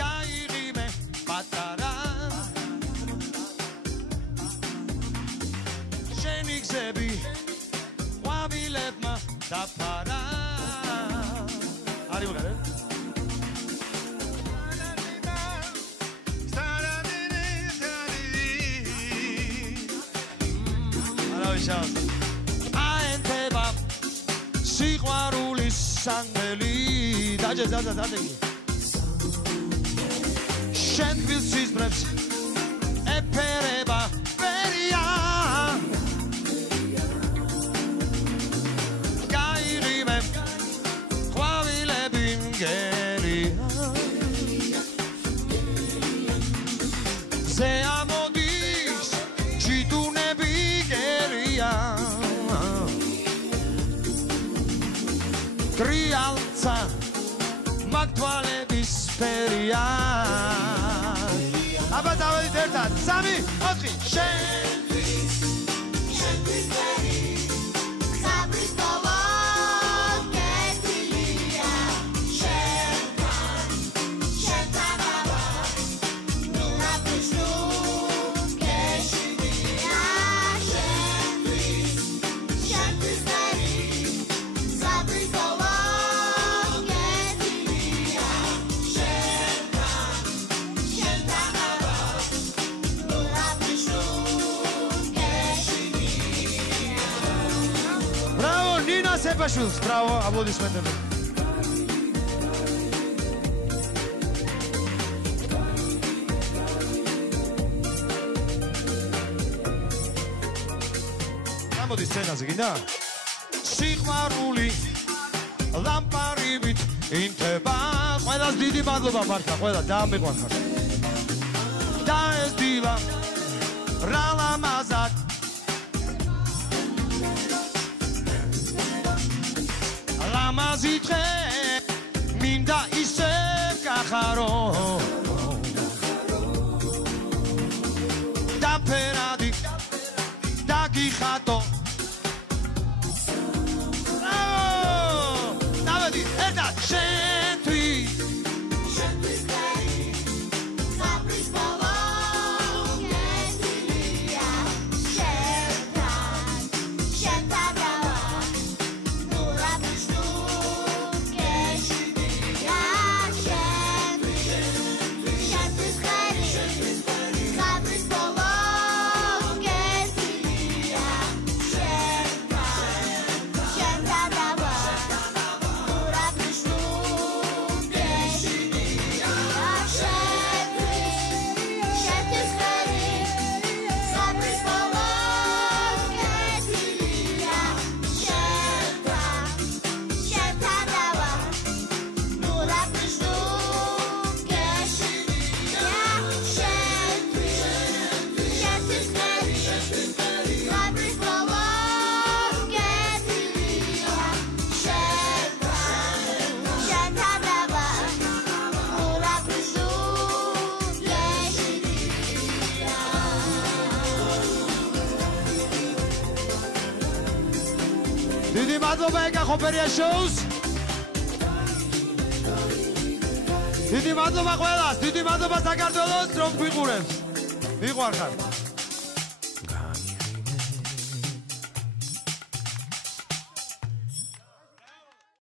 გაიღიმე პატარა შენი გზები ყვავილებმა დაფარა არის მოგარე აენთება სიყვარულის სანდელი დაძაძაძაძაძი შენ გვილს სიზმრებს ეფერება პერია გაიღიმე ყვავილები მგერია ზე ამოდის ჩიტუნები გერია გრიალცა მაგთვალების ფერია აბა დავედით ერთად 3 4 შენთვის ფერი საბრის ბოლო კეთილია შენთან ვარ ნუღაბის ნუ გეშინია შენთვის ფერი საბრის ბოლო Sepashus, bravo, aplodismentები. გამოდი სცენაზე, გინდა? სიყვარული ლამპარივით ინთება, ყველას დიდი მადლობა მართლა, ყველა დაამიყვანხარ. და ეს დილა რა ლამაზად ლამაზი დღე მინდა ისე გახარო და ფერადი დაგიხატო დავედი ერთად შენთვის ფერი საბრის ბოლო კეთილია შენთან ვარ ნუღაბის ნუ გეშინია შენთვის ფერი საბრის ბოლო კეთილია შენთან ვარ ნუღაბის ნუ გეშინია შენთვის ფერი საბრის ბოლო კეთილია შენთან ვარ ნუღაბის ნუ გეშინია შენთვის ფერი საბრის ბოლო კეთილია შენთან ვარ ნუღაბის ნუ გეშინია დიდი მადლობა ეკა ხოფერია შოუს დიდი მადლობა ყველას დიდი მადლობა საქართველოს რომ გვიყურებს მიყვარხარ